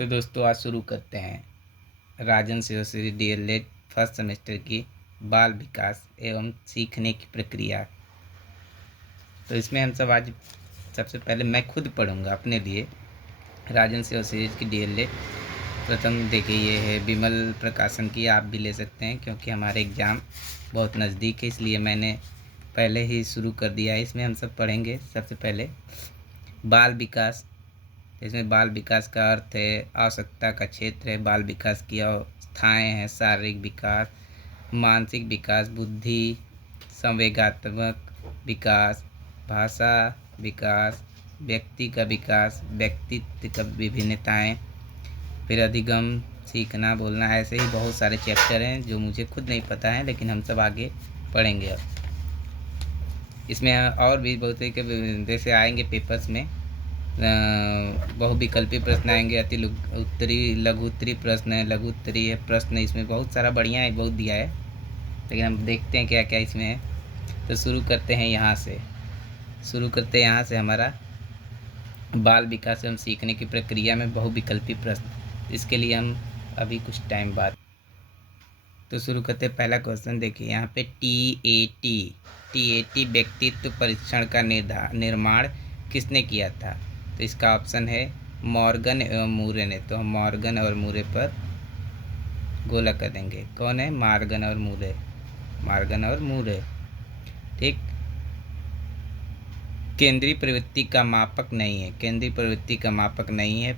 तो दोस्तों आज शुरू करते हैं राजन शिवश्री डीएलएड फर्स्ट सेमेस्टर की बाल विकास एवं सीखने की प्रक्रिया। तो इसमें हम सब आज सबसे पहले मैं खुद पढ़ूंगा अपने लिए राजन शिवश्री की डीएलएड। प्रथम देखिए ये है विमल प्रकाशन की, आप भी ले सकते हैं क्योंकि हमारे एग्ज़ाम बहुत नज़दीक है, इसलिए मैंने पहले ही शुरू कर दिया है। इसमें हम सब पढ़ेंगे सबसे पहले बाल विकास। इसमें बाल विकास का अर्थ है आवश्यकता का क्षेत्र है। बाल विकास की अवस्थाएँ हैं शारीरिक विकास, मानसिक विकास, बुद्धि, संवेगात्मक विकास, भाषा विकास, व्यक्ति का विकास, व्यक्तित्व का विभिन्नताएँ, फिर अधिगम, सीखना बोलना। ऐसे ही बहुत सारे चैप्टर हैं जो मुझे खुद नहीं पता है, लेकिन हम सब आगे पढ़ेंगे। अब इसमें और भी बहुत जैसे आएंगे पेपर्स में बहुविकल्पी प्रश्न आएंगे, अति उत्तरी लघु उत्तरी प्रश्न है, लघु उत्तरी है प्रश्न। इसमें बहुत सारा बढ़िया है, बहुत दिया है, लेकिन हम देखते हैं क्या क्या इसमें है। तो शुरू करते हैं यहाँ से हमारा बाल विकास एवं सीखने की प्रक्रिया में बहुविकल्पी प्रश्न। इसके लिए हम अभी कुछ टाइम बाद तो शुरू करते हैं। पहला क्वेश्चन देखिए यहाँ पे टी व्यक्तित्व परीक्षण का निर्माण किसने किया था? तो इसका ऑप्शन है मॉर्गन एवं मूरे ने। तो हम मॉर्गन और मूरे पर गोला कर देंगे। कौन है? मॉर्गन और मूरे। ठीक। केंद्रीय प्रवृत्ति का मापक नहीं है।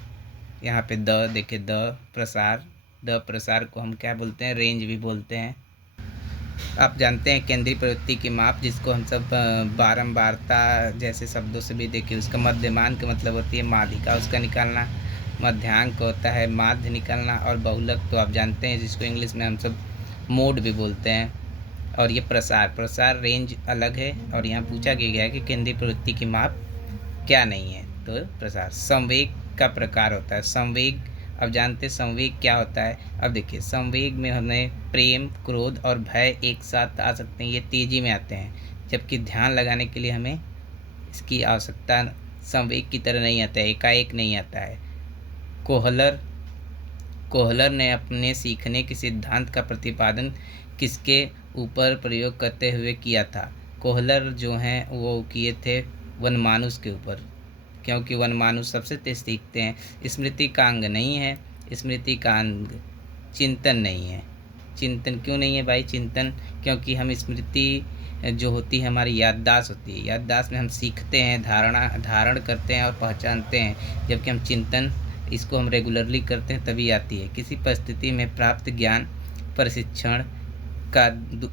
यहाँ पे देखिए द प्रसार को हम क्या बोलते हैं? रेंज भी बोलते हैं। आप जानते हैं केंद्रीय प्रवृत्ति की माप, जिसको हम सब बारंबारता जैसे शब्दों से भी देखिए। उसका मध्यमान का मतलब होती है माध्यिका, उसका निकालना। मध्यांक होता है माध्य निकालना। और बहुलक तो आप जानते हैं, जिसको इंग्लिश में हम सब मोड भी बोलते हैं। और ये प्रसार रेंज अलग है। और यहाँ पूछा गया है कि केंद्रीय प्रवृत्ति की माप क्या नहीं है? तो प्रसार। संवेग का प्रकार होता है संवेग। अब जानते हैं संवेग क्या होता है। अब देखिए संवेग में हमें प्रेम, क्रोध और भय एक साथ आ सकते हैं, ये तेजी में आते हैं, जबकि ध्यान लगाने के लिए हमें इसकी आवश्यकता संवेग की तरह नहीं आता है, एकाएक नहीं आता है। कोहलर ने अपने सीखने के सिद्धांत का प्रतिपादन किसके ऊपर प्रयोग करते हुए किया था? कोहलर जो हैं वो किए थे वनमानुष के ऊपर, क्योंकि वनमानुष सबसे तेज सीखते हैं। स्मृति का अंग नहीं है, स्मृति का अंग चिंतन नहीं है। चिंतन क्यों नहीं है भाई? चिंतन क्योंकि हम स्मृति जो होती है हमारी याददाश्त होती है, याददाश्त में हम सीखते हैं, धारण करते हैं और पहचानते हैं, जबकि हम चिंतन इसको हम रेगुलरली करते हैं तभी आती है। किसी परिस्थिति में प्राप्त ज्ञान प्रशिक्षण का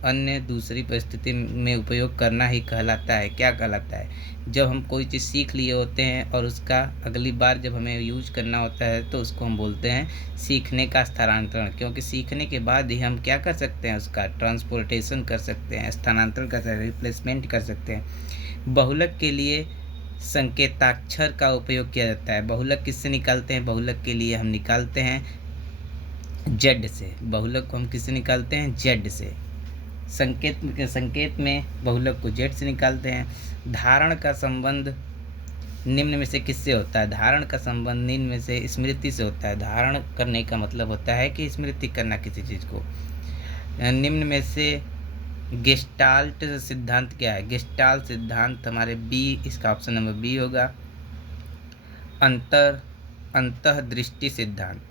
अन्य दूसरी परिस्थिति में उपयोग करना ही कहलाता है। क्या कहलाता है? जब हम कोई चीज़ सीख लिए होते हैं और उसका अगली बार जब हमें यूज करना होता है तो उसको हम बोलते हैं सीखने का स्थानांतरण। क्योंकि सीखने के बाद ही हम क्या कर सकते हैं? उसका ट्रांसपोर्टेशन कर सकते हैं, स्थानांतरण कर सकते हैं, रिप्लेसमेंट कर सकते हैं। बहुलक के लिए संकेताक्षर का उपयोग किया जाता है। बहुलक किससे निकालते हैं? बहुलक के लिए हम निकालते हैं जेड से। बहुलक को हम किससे निकालते हैं? जेड से। संकेत में बहुलक को जेड से निकालते हैं। धारण का संबंध निम्न में से किससे होता है? धारण का संबंध निम्न में से स्मृति से होता है। धारण करने का मतलब होता है कि स्मृति करना किसी चीज़ को। निम्न में से गेस्टाल्ट सिद्धांत क्या है? गेस्टाल्ट सिद्धांत हमारे बी, इसका ऑप्शन नंबर बी होगा। अंतःदृष्टि सिद्धांत।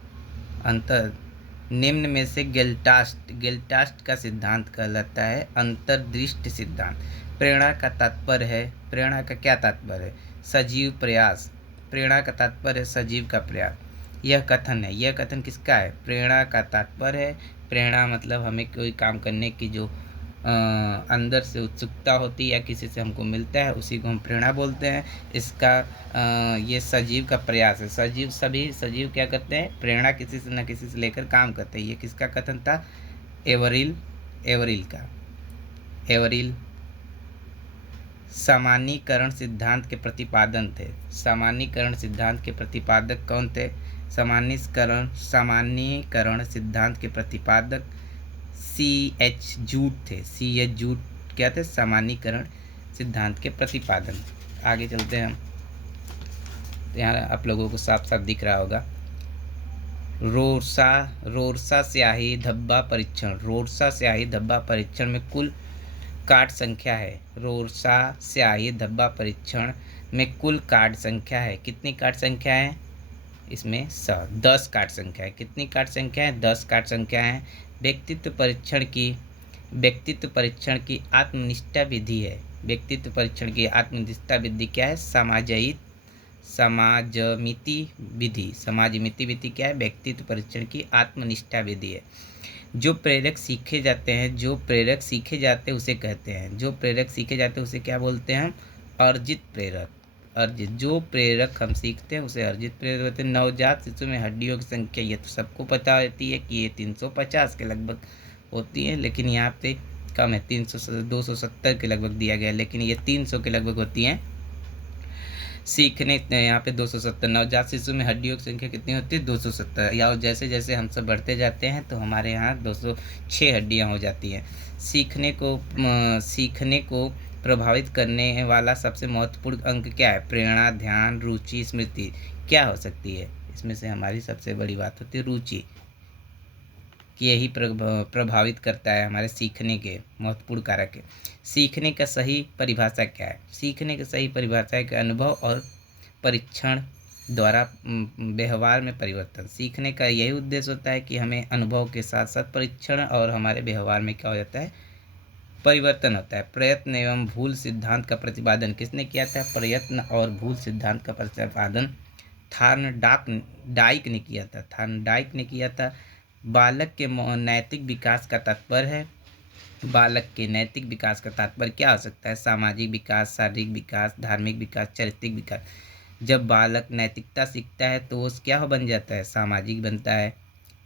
निम्न में से गेल्टास्ट का सिद्धांत कहलाता है अंतर्दृष्टि सिद्धांत। प्रेरणा का तात्पर्य है, प्रेरणा का क्या तात्पर्य है? सजीव प्रयास। प्रेरणा का तात्पर्य है सजीव का प्रयास। यह कथन किसका है? प्रेरणा का तात्पर्य है, प्रेरणा मतलब हमें कोई काम करने की जो अंदर से उत्सुकता होती है या किसी से हमको मिलता है, उसी को हम प्रेरणा बोलते हैं। इसका ये सजीव का प्रयास है। सभी सजीव क्या करते हैं? प्रेरणा किसी से न किसी से लेकर काम करते हैं। ये किसका कथन था? एवरिल का। सामान्यीकरण सिद्धांत के प्रतिपादन थे। सामान्यीकरण सिद्धांत के प्रतिपादक कौन थे? सामान्यीकरण सिद्धांत के प्रतिपादक C.H. जूट थे। C.H. जूट क्या थे? सामान्यीकरण सिद्धांत के प्रतिपादन। आगे चलते हैं हम। तो यहाँ आप लोगों को साफ साफ दिख रहा होगा रोरसा रोरसा स्याही धब्बा परीक्षण, रोरसा स्याही धब्बा परीक्षण में कुल कार्ड संख्या है। रोरसा स्याही धब्बा परीक्षण में कुल कार्ड संख्या है। कितनी कार्ड संख्या है इसमें? 10 कार्ड संख्या है। कितनी कार्ड संख्या है? 10 कार्ड संख्या है। व्यक्तित्व परीक्षण की आत्मनिष्ठा विधि है। व्यक्तित्व परीक्षण की आत्मनिष्ठा विधि क्या है? समाजमिति विधि क्या है? व्यक्तित्व परीक्षण की आत्मनिष्ठा विधि है। जो प्रेरक सीखे जाते हैं उसे कहते हैं, जो प्रेरक सीखे जाते हैं उसे क्या बोलते हैं हम? अर्जित प्रेरक। अर्जित, जो प्रेरक हम सीखते हैं उसे अर्जित प्रेरक होते हैं। नवजात शिशु में हड्डियों की संख्या ये तो सबको पता होती है कि ये 350 के लगभग होती है, लेकिन यहाँ पे कम है, 270 के लगभग दिया गया है, लेकिन ये 300 के लगभग होती हैं। सीखने यहाँ पे 270। नवजात शिशु में हड्डियों की संख्या कितनी होती है? 270। या जैसे जैसे हम सब बढ़ते जाते हैं तो हमारे यहाँ 206 हड्डियाँ हो जाती हैं। सीखने को प्रभावित करने वाला सबसे महत्वपूर्ण अंक क्या है? प्रेरणा, ध्यान, रुचि, स्मृति। क्या हो सकती है इसमें से? हमारी सबसे बड़ी बात होती है रुचि, कि यही प्रभावित करता है हमारे सीखने के महत्वपूर्ण कारक है। सीखने का सही परिभाषा क्या है? सीखने की सही परिभाषा है कि अनुभव और परीक्षण द्वारा व्यवहार में परिवर्तन। सीखने का यही उद्देश्य होता है कि हमें अनुभव के साथ साथ परीक्षण और हमारे व्यवहार में क्या हो जाता है? परिवर्तन होता है। प्रयत्न एवं भूल सिद्धांत का प्रतिपादन किसने किया था? प्रयत्न और भूल सिद्धांत का प्रतिपादन थार्नडाइक ने किया था। थार्नडाइक ने किया था। बालक के नैतिक विकास का तात्पर्य है। बालक के नैतिक विकास का तात्पर्य क्या हो सकता है? सामाजिक विकास, शारीरिक विकास, धार्मिक विकास, चारित्रिक विकास। जब बालक नैतिकता सीखता है तो वो क्या बन जाता है? सामाजिक बनता है,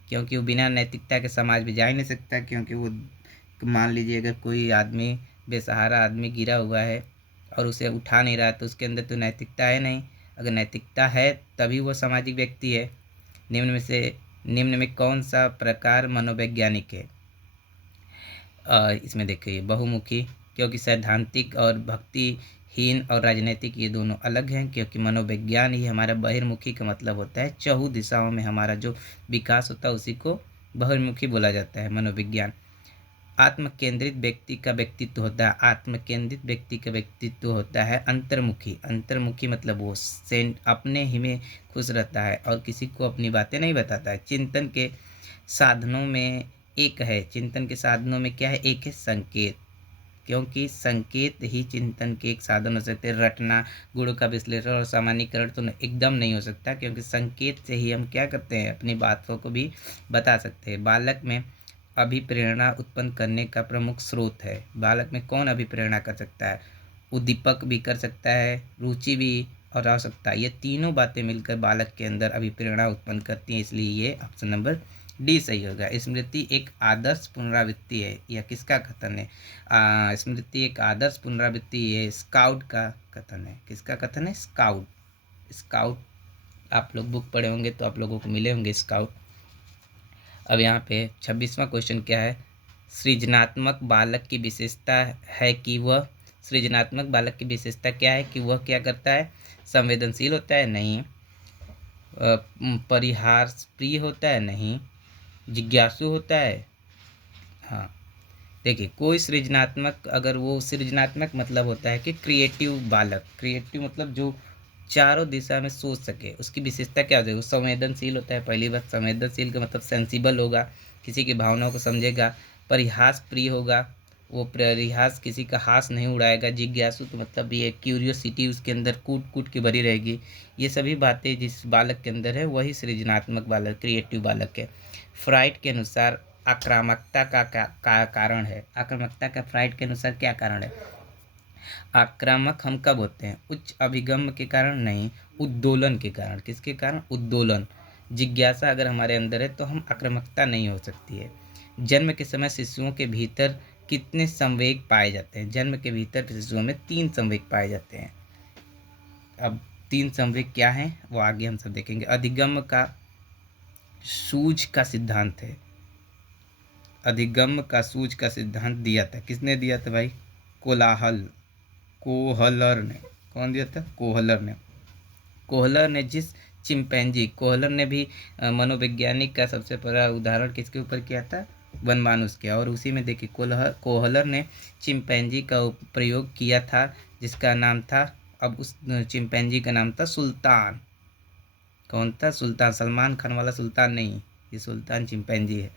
क्योंकि वो बिना नैतिकता के समाज में जा ही नहीं सकता। क्योंकि वो, मान लीजिए अगर कोई आदमी, बेसहारा आदमी गिरा हुआ है और उसे उठा नहीं रहा तो उसके अंदर तो नैतिकता है नहीं। अगर नैतिकता है तभी वो सामाजिक व्यक्ति है। निम्न में कौन सा प्रकार मनोवैज्ञानिक है? इसमें देखिए बहुमुखी, क्योंकि सैद्धांतिक और भक्तिहीन और राजनीतिक ये दोनों अलग हैं। क्योंकि मनोविज्ञान ही हमारा बहिर्मुखी का मतलब होता है, चहु दिशाओं में हमारा जो विकास होता है उसी को बहिर्मुखी बोला जाता है, मनोविज्ञान। आत्मकेंद्रित व्यक्ति का व्यक्तित्व होता है, आत्मकेंद्रित व्यक्ति का व्यक्तित्व होता है अंतर्मुखी। अंतर्मुखी मतलब वो अपने ही में खुश रहता है और किसी को अपनी बातें नहीं बताता है। चिंतन के साधनों में क्या है? एक है संकेत, क्योंकि संकेत ही चिंतन के एक साधन हो सकते हैं। रटना, गुणों का विश्लेषण और सामान्यीकरण तो एकदम नहीं हो सकता, क्योंकि संकेत से ही हम क्या करते हैं? अपनी बातों को भी बता सकते हैं। बालक में अभिप्रेरणा उत्पन्न करने का प्रमुख स्रोत है। बालक में कौन अभिप्रेरणा कर सकता है? उद्दीपक भी कर सकता है, रुचि भी और आवश्यकता। ये तीनों बातें मिलकर बालक के अंदर अभिप्रेरणा उत्पन्न करती हैं, इसलिए ये ऑप्शन नंबर डी सही होगा। स्मृति एक आदर्श पुनरावृत्ति है, यह किसका कथन है? स्मृति एक आदर्श पुनरावृत्ति है, स्काउट का कथन है। किसका कथन है? स्काउट। आप लोग बुक पढ़े होंगे तो आप लोगों को मिले होंगे स्काउट। अब यहाँ पे 26वां क्वेश्चन क्या है? सृजनात्मक बालक की विशेषता है कि वह सृजनात्मक बालक की विशेषता क्या है कि वह क्या करता है? संवेदनशील होता है? नहीं। परिहास प्रिय होता है? नहीं। जिज्ञासु होता है? हाँ। देखिए, कोई सृजनात्मक, अगर वो सृजनात्मक मतलब होता है कि क्रिएटिव बालक। क्रिएटिव मतलब जो चारों दिशा में सोच सके। उसकी विशेषता क्या हो जाएगी? वो संवेदनशील होता है। पहली बात, संवेदनशील का मतलब सेंसिबल होगा, किसी की भावनाओं को समझेगा। परिहास प्रिय होगा, वो परिहास किसी का हास नहीं उड़ाएगा। जिज्ञासु तो मतलब ये क्यूरियोसिटी उसके अंदर कूट कूट के भरी रहेगी। ये सभी बातें जिस बालक के अंदर है वही सृजनात्मक बालक, क्रिएटिव बालक है। फ्राइड के अनुसार आक्रामकता का कारण है। आक्रामकता का फ्राइड के अनुसार क्या कारण है? आक्रामक हम कब होते हैं? उच्च अभिगम के कारण? नहीं, उद्दोलन के कारण। किसके कारण? उद्दोलन। जिज्ञासा अगर हमारे अंदर है तो हम आक्रामकता नहीं हो सकती है। जन्म के समय शिशुओं के भीतर कितने संवेग पाए जाते हैं? जन्म के भीतर शिशुओं में 3 संवेग पाए जाते हैं। अब 3 संवेग क्या हैं वो आगे हम सब देखेंगे। अधिगम का सूझ का सिद्धांत है। अधिगम का सूझ का सिद्धांत दिया था, किसने दिया था भाई? कोहलर ने। कौन दिया था? कोहलर ने। कोहलर ने जिस चिंपैंजी। कोहलर ने भी मनोवैज्ञानिक का सबसे बड़ा उदाहरण किसके ऊपर किया था? वनमानुष के। और उसी में देखिए कोहलर ने चिंपैंजी का प्रयोग किया था, जिसका नाम था, अब उस चिंपैंजी का नाम था सुल्तान। कौन था? सुल्तान। सलमान खान वाला सुल्तान नहीं, ये सुल्तान चिंपैंजी है।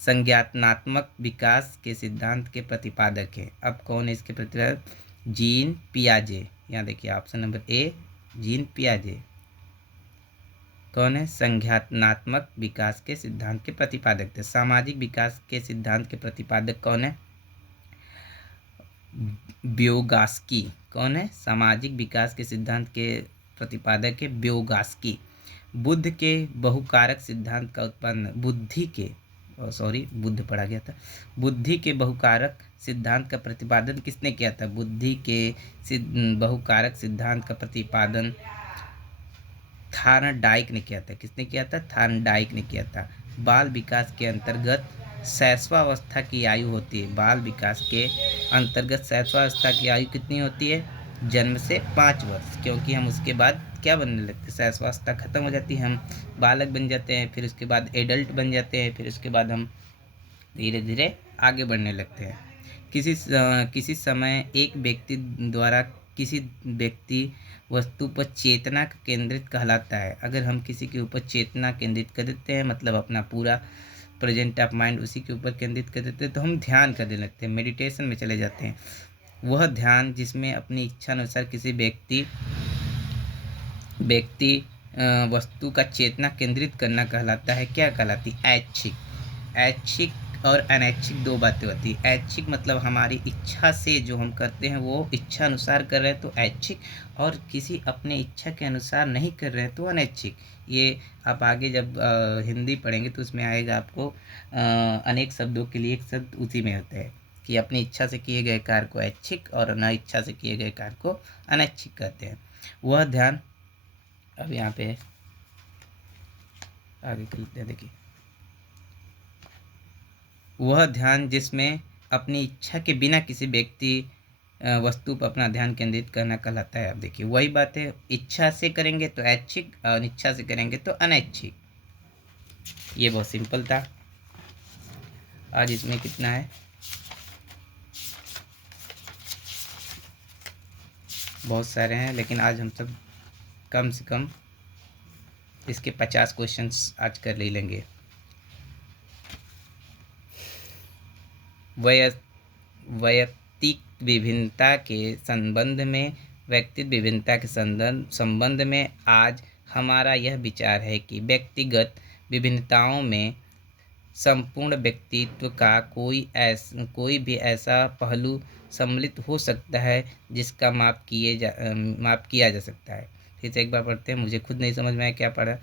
संज्ञानात्मक विकास के सिद्धांत के प्रतिपादक है। अब कौन है इसके प्रतिपादक? जीन पियाजे। यहाँ देखिए ऑप्शन नंबर ए, जीन पियाजे। कौन है? संज्ञानात्मक विकास के सिद्धांत के प्रतिपादक थे। सामाजिक विकास के सिद्धांत के प्रतिपादक कौन है? व्योगास्की। कौन है? सामाजिक विकास के सिद्धांत के प्रतिपादक है व्योगास्की। बुद्ध के बहुकारक सिद्धांत का उत्पन्न, बुद्ध पढ़ा गया था। बुद्धि के बहुकारक सिद्धांत का प्रतिपादन किसने किया था? बुद्धि के बहुकारक सिद्धांत का प्रतिपादन थार्नडाइक ने किया था। किसने किया था? थार्नडाइक ने किया था। बाल विकास के अंतर्गत शैशवावस्था की आयु होती है। बाल विकास के अंतर्गत शैशवावस्था की आयु कितनी होती है? जन्म से 5 वर्ष, क्योंकि हम उसके बाद क्या बनने लगते हैं? शैशवावस्था खत्म हो जाती है, हम बालक बन जाते हैं, फिर उसके बाद एडल्ट बन जाते हैं, फिर उसके बाद हम धीरे धीरे आगे बढ़ने लगते हैं। किसी समय एक व्यक्ति द्वारा किसी व्यक्ति वस्तु पर चेतना केंद्रित कहलाता है। अगर हम किसी के ऊपर चेतना केंद्रित कर देते हैं, मतलब अपना पूरा प्रेजेंट ऑफ माइंड उसी के ऊपर केंद्रित कर देते हैं, तो हम ध्यान करने लगते हैं, मेडिटेशन में चले जाते हैं। वह ध्यान जिसमें अपनी इच्छा अनुसार किसी व्यक्ति वस्तु का चेतना केंद्रित करना कहलाता है। क्या कहलाती? ऐच्छिक। ऐच्छिक और अनैच्छिक दो बातें होती है। ऐच्छिक मतलब हमारी इच्छा से जो हम करते हैं वो इच्छा अनुसार कर रहे हैं तो ऐच्छिक, और किसी अपने इच्छा के अनुसार नहीं कर रहे हैं तो अनैच्छिक। ये आप आगे जब हिंदी पढ़ेंगे तो उसमें आएगा आपको, अनेक शब्दों के लिए एक शब्द उसी में होता है कि अपनी इच्छा से किए गए कार्य को ऐच्छिक और न इच्छा से किए गए कार्य को अनैच्छिक कहते हैं। वह ध्यान, अब यहाँ पे आगे चलते हैं, देखिए वह ध्यान जिसमें अपनी इच्छा के बिना किसी व्यक्ति वस्तु पर अपना ध्यान केंद्रित करना कहलाता है। अब देखिए वही बात है, इच्छा से करेंगे तो ऐच्छिक और अनिच्छा से करेंगे तो अनैच्छिक। ये बहुत सिंपल था। आज इसमें कितना है? बहुत सारे हैं, लेकिन आज हम सब कम से कम इसके 50 क्वेश्चंस आज कर ले लेंगे। वैयक्तिक विभिन्नता के संबंध में संबंध में आज हमारा यह विचार है कि व्यक्तिगत विभिन्नताओं में संपूर्ण व्यक्तित्व का कोई भी ऐसा पहलू सम्मिलित हो सकता है जिसका माप किया जा सकता है। फिर से एक बार पढ़ते हैं, मुझे खुद नहीं समझ में आया क्या पढ़ा।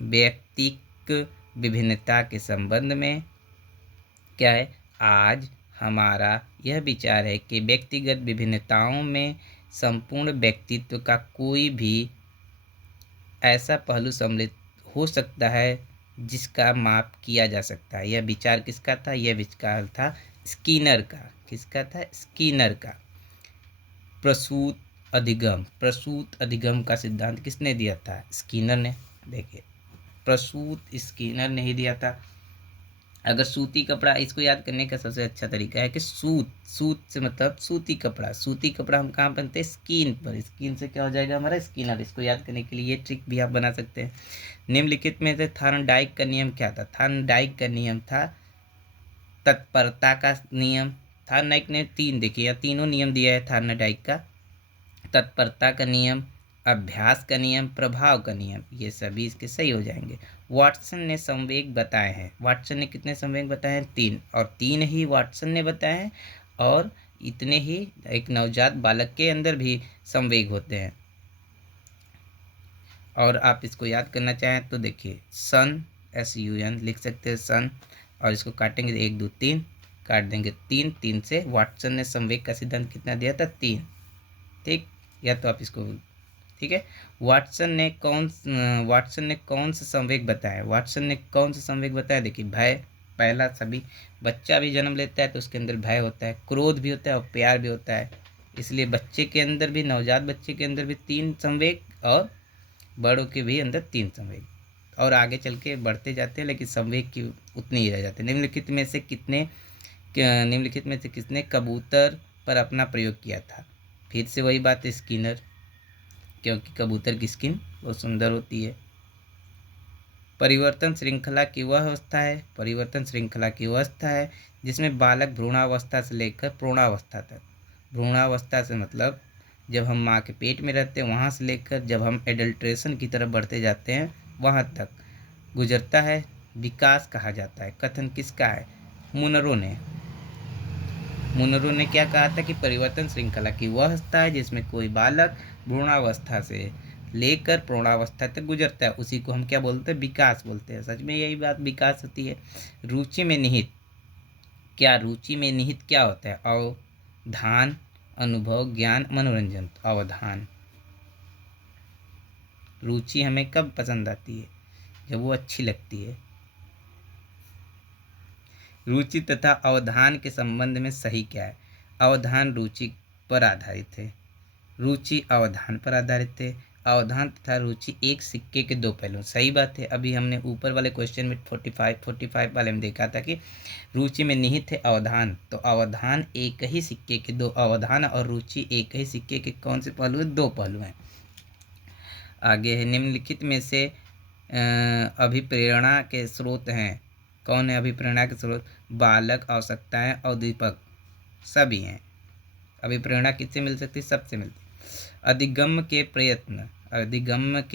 व्यक्तिक विभिन्नता के संबंध में क्या है? आज हमारा यह विचार है कि व्यक्तिगत विभिन्नताओं में संपूर्ण व्यक्तित्व का कोई भी ऐसा पहलू सम्मिलित हो सकता है जिसका माप किया जा सकता है। यह विचार किसका था? यह विचार था स्किनर का। किसका था? स्किनर का। प्रसूत अधिगम का सिद्धांत किसने दिया था? स्किनर ने। देखिए प्रसूत स्किनर ने ही दिया था। अगर सूती कपड़ा, इसको याद करने का सबसे अच्छा तरीका है कि सूत से मतलब सूती कपड़ा हम कहाँ पहनते हैं? स्किन पर। स्किन से क्या हो जाएगा हमारा? स्किनर। इसको याद करने के लिए ये ट्रिक भी आप बना सकते हैं। निम्नलिखित में से थार्नडाइक का नियम क्या था? थार्नडाइक का नियम था तत्परता का नियम। थार्नडाइक ने 3, देखिए या तीनों नियम दिया है थार्नडाइक का। तत्परता का नियम, अभ्यास का नियम, प्रभाव का नियम, ये सभी इसके सही हो जाएंगे। वाटसन ने संवेग बताए हैं। वाटसन ने कितने संवेग बताए हैं? 3, और 3 ही वाटसन ने बताए हैं, और इतने ही एक नवजात बालक के अंदर भी संवेग होते हैं। और आप इसको याद करना चाहें तो देखिए सन, SUN लिख सकते हैं सन, और इसको काटेंगे 1 2 3 काट देंगे 3, 3 से वाटसन ने संवेग का सिद्धांत कितना दिया था? 3। ठीक, या तो आप इसको, ठीक है। वाटसन ने कौन सा संवेग बताया? वाटसन ने कौन सा संवेग बताया? देखिए भय, पहला। सभी बच्चा भी जन्म लेता है तो उसके अंदर भय होता है, क्रोध भी होता है और प्यार भी होता है। इसलिए बच्चे के अंदर भी, नवजात बच्चे के अंदर भी 3 संवेग और बड़ों के भी अंदर 3 संवेग, और आगे चल के बढ़ते जाते हैं, लेकिन संवेग की उतनी ही रह जाते हैं। निम्नलिखित में से किसने कबूतर पर अपना प्रयोग किया था? फिर से वही बात है, स्किनर, क्योंकि कबूतर की स्किन बहुत सुंदर होती है। परिवर्तन श्रृंखला की वह अवस्था है जिसमें बालक भ्रूणावस्था से लेकर प्रौढ़ावस्था तक, भ्रूणावस्था से मतलब जब हम माँ के पेट में रहते हैं वहाँ से लेकर जब हम एडल्ट्रेशन की तरफ बढ़ते जाते हैं वहाँ तक गुजरता है, विकास कहा जाता है। कथन किसका है? मुनरो ने क्या कहा था कि परिवर्तन श्रृंखला की वह अवस्था है जिसमें कोई बालक भ्रूणावस्था से लेकर प्रौढ़ावस्था तक गुजरता है, उसी को हम क्या बोलते हैं? विकास बोलते हैं। सच में यही बात विकास होती है। रुचि में निहित क्या होता है? अवधान, अनुभव, ज्ञान, मनोरंजन। अवधान, रुचि हमें कब पसंद आती है? जब वो अच्छी लगती है। रुचि तथा अवधान के संबंध में सही क्या है? अवधान रुचि पर आधारित है, रुचि अवधान पर आधारित है। अवधान तथा रुचि एक सिक्के के दो पहलू। सही बात है। अभी हमने ऊपर वाले क्वेश्चन में 45 वाले में देखा था कि रुचि में निहित है अवधान, तो अवधान एक ही सिक्के के दो, अवधान और रुचि एक ही सिक्के के कौन से पहलू हैं? 2 पहलू हैं। आगे है, निम्नलिखित में से अभिप्रेरणा के स्रोत हैं। कौन है अभिप्रेरणा के स्रोत? बालक, आवश्यकताएं और उद्दीपक सभी हैं। अभिप्रेरणा किससे मिल सकती है? सबसे मिलती है। अधिगम के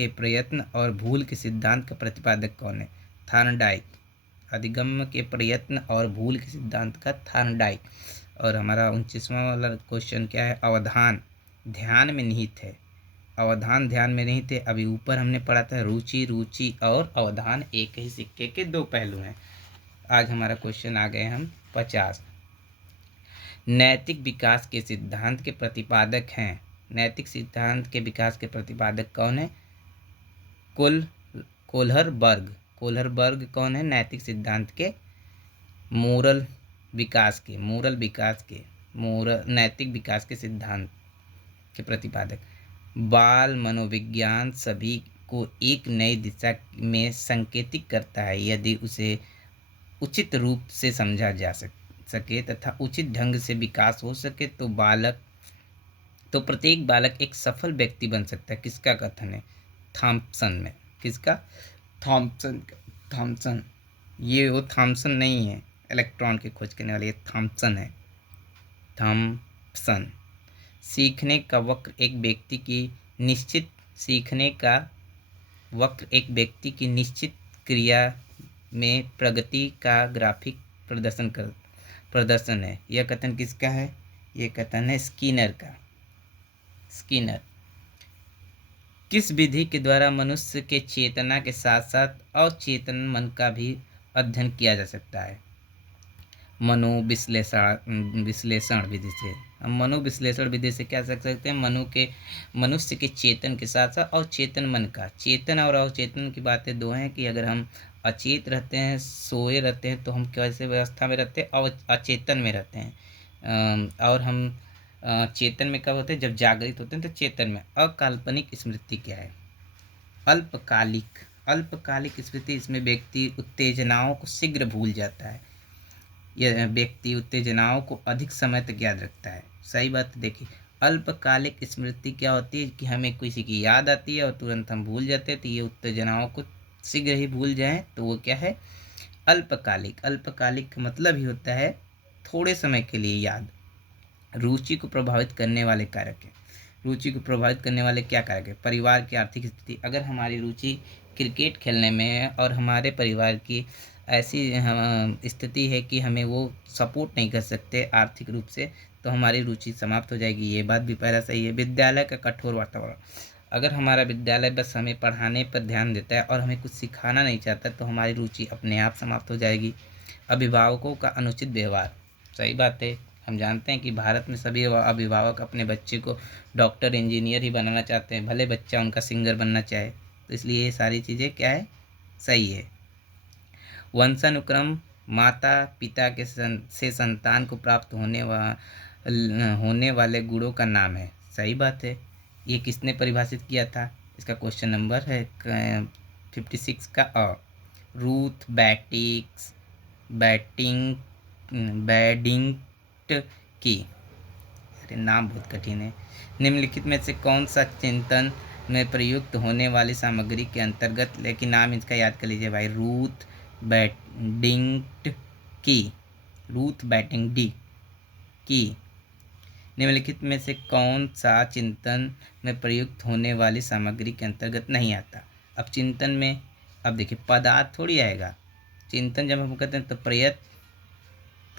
प्रयत्न और भूल के सिद्धांत का प्रतिपादक कौन है? थार्नडाइक। अधिगम के प्रयत्न और भूल के सिद्धांत का थार्नडाइक। और हमारा 29वां वाला क्वेश्चन क्या है? अवधान ध्यान में निहित है। अवधान ध्यान में निहित है। अभी ऊपर हमने पढ़ा था रुचि और अवधान एक ही सिक्के के 2 पहलू हैं। आज हमारा क्वेश्चन आ गए हम 50। नैतिक विकास के सिद्धांत के प्रतिपादक हैं। नैतिक सिद्धांत के विकास के प्रतिपादक कौन है? कोहलरबर्ग कौन है? नैतिक सिद्धांत के नैतिक विकास के सिद्धांत के प्रतिपादक। बाल मनोविज्ञान सभी को एक नई दिशा में संकेतित करता है यदि उसे उचित रूप से समझा जा सके तथा उचित ढंग से विकास हो सके तो प्रत्येक बालक एक सफल व्यक्ति बन सकता है। किसका कथन है? थॉम्पसन में। किसका? थॉम्पसन। ये वो थॉम्पसन नहीं है इलेक्ट्रॉन की खोज करने वाले, ये थॉम्पसन है। थॉम्पसन। सीखने का वक्र एक व्यक्ति की निश्चित क्रिया में प्रगति का ग्राफिक प्रदर्शन है। यह कथन किसका है? यह कथन है स्किनर का। स्किनर। किस विधि के द्वारा मनुष्य के चेतना के साथ साथ अचेतन मन का भी अध्ययन किया जा सकता है? विश्लेषण विधि से। हम मनोविश्लेषण विधि से क्या कर सकते हैं? मनुष्य के चेतन के साथ साथ अचेतन मन का। चेतन और अवचेतन की बातें 2 हैं कि अगर हम अचेत रहते हैं, सोए रहते हैं, तो हम कैसे व्यवस्था में रहते हैं? अचेतन में रहते हैं। और हम चेतन में कब होते हैं? जब जागृत होते हैं तो चेतन में। अकाल्पनिक स्मृति क्या है? अल्पकालिक स्मृति, इसमें व्यक्ति उत्तेजनाओं को शीघ्र भूल जाता है। यह व्यक्ति उत्तेजनाओं को अधिक समय तक याद रखता है। सही बात। देखिए, अल्पकालिक स्मृति क्या होती है कि हमें किसी की याद आती है और तुरंत हम भूल जाते हैं, तो ये उत्तेजनाओं को शीघ्र ही भूल जाएं, तो वो क्या है? अल्पकालिक। अल्पकालिक का मतलब ही होता है थोड़े समय के लिए याद। रुचि को प्रभावित करने वाले कारक है। रुचि को प्रभावित करने वाले क्या कारक है? परिवार की आर्थिक स्थिति। अगर हमारी रुचि क्रिकेट खेलने में है और हमारे परिवार की ऐसी स्थिति है कि हमें वो सपोर्ट नहीं कर सकते आर्थिक रूप से, तो हमारी रुचि समाप्त हो जाएगी। ये बात भी पहला सही है। विद्यालय का कठोर वातावरण। अगर हमारा विद्यालय बस हमें पढ़ाने पर ध्यान देता है और हमें कुछ सिखाना नहीं चाहता, तो हमारी रुचि अपने आप समाप्त हो जाएगी। अभिभावकों का अनुचित व्यवहार। सही बात है। हम जानते हैं कि भारत में सभी अभिभावक अपने बच्चे को डॉक्टर, इंजीनियर ही बनाना चाहते हैं, भले बच्चा उनका सिंगर बनना चाहे। तो इसलिए ये सारी चीज़ें क्या है? सही है। वंशानुक्रम माता पिता से संतान को प्राप्त होने वाले गुणों का नाम है। सही बात है। ये किसने परिभाषित किया था? इसका क्वेश्चन नंबर है 56 का अ। रूथ बैटिक्स बैटिंग बैडिंग्ट की, अरे नाम बहुत कठिन है, निम्नलिखित में से कौन सा चिंतन में प्रयुक्त होने वाली सामग्री के अंतर्गत, लेकिन नाम इसका याद कर लीजिए भाई, रूथ बैटिंग्ट की, रूथ बैटिंग डी की, निम्नलिखित में से कौन सा चिंतन में प्रयुक्त होने वाली सामग्री के अंतर्गत नहीं आता। अब चिंतन में, अब देखिए पदार्थ थोड़ी आएगा, चिंतन जब हम कहते हैं तो प्रयत्न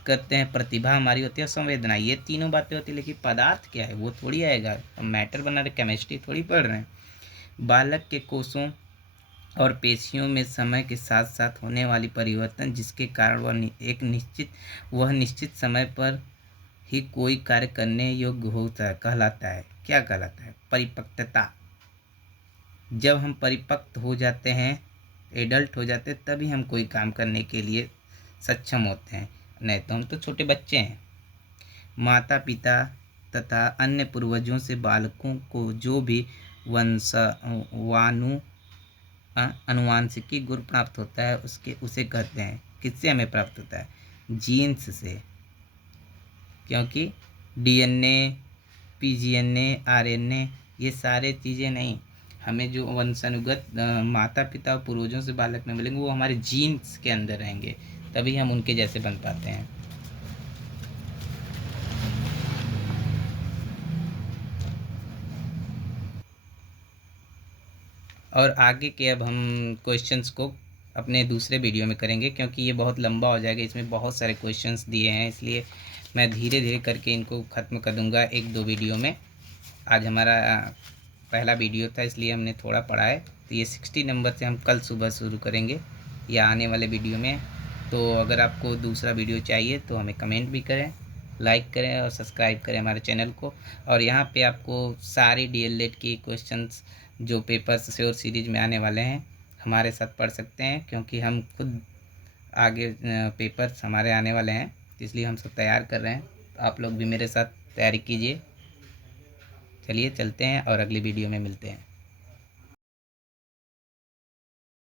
करते हैं, प्रतिभा हमारी होती है, संवेदना, ये तीनों बातें होती है, लेकिन पदार्थ क्या है वो थोड़ी आएगा। हम मैटर बना रहे, केमिस्ट्री थोड़ी पढ़ रहे हैं। बालक के कोषों और पेशियों में समय के साथ साथ होने वाली परिवर्तन, जिसके कारण वह निश्चित समय पर ही कोई कार्य करने योग्य होता है, कहलाता है, क्या कहलाता है, परिपक्वता। जब हम परिपक्व हो जाते हैं, एडल्ट हो जाते हैं, तभी हम कोई काम करने के लिए सक्षम होते हैं, नहीं तो हम तो छोटे बच्चे हैं। माता पिता तथा अन्य पूर्वजों से बालकों को जो भी वंशाणु अनुवांशिकी गुण प्राप्त होता है उसे कहते हैं, किससे हमें प्राप्त होता है, जीन्स से, क्योंकि डीएनए, पीजीएनए, आरएनए, ये सारे चीज़ें नहीं, हमें जो वंशानुगत माता पिता और पूर्वजों से बालक में मिलेंगे वो हमारे जीन्स के अंदर रहेंगे, तभी हम उनके जैसे बन पाते हैं। और आगे के अब हम क्वेश्चंस को अपने दूसरे वीडियो में करेंगे, क्योंकि ये बहुत लंबा हो जाएगा, इसमें बहुत सारे क्वेश्चंस दिए हैं, इसलिए मैं धीरे धीरे करके इनको ख़त्म कर दूंगा 1-2 वीडियो में। आज हमारा पहला वीडियो था, इसलिए हमने थोड़ा पढ़ा है, तो ये 60 नंबर से हम कल सुबह शुरू करेंगे या आने वाले वीडियो में। तो अगर आपको दूसरा वीडियो चाहिए तो हमें कमेंट भी करें, लाइक करें और सब्सक्राइब करें हमारे चैनल को। और यहाँ पे आपको सारी डीएलएड की क्वेश्चंस जो पेपर्स से और सीरीज में आने वाले हैं हमारे साथ पढ़ सकते हैं, क्योंकि हम खुद आगे पेपर्स हमारे आने वाले हैं, इसलिए हम सब तैयार कर रहे हैं, तो आप लोग भी मेरे साथ तैयारी कीजिए। चलिए चलते हैं और अगली वीडियो में मिलते हैं।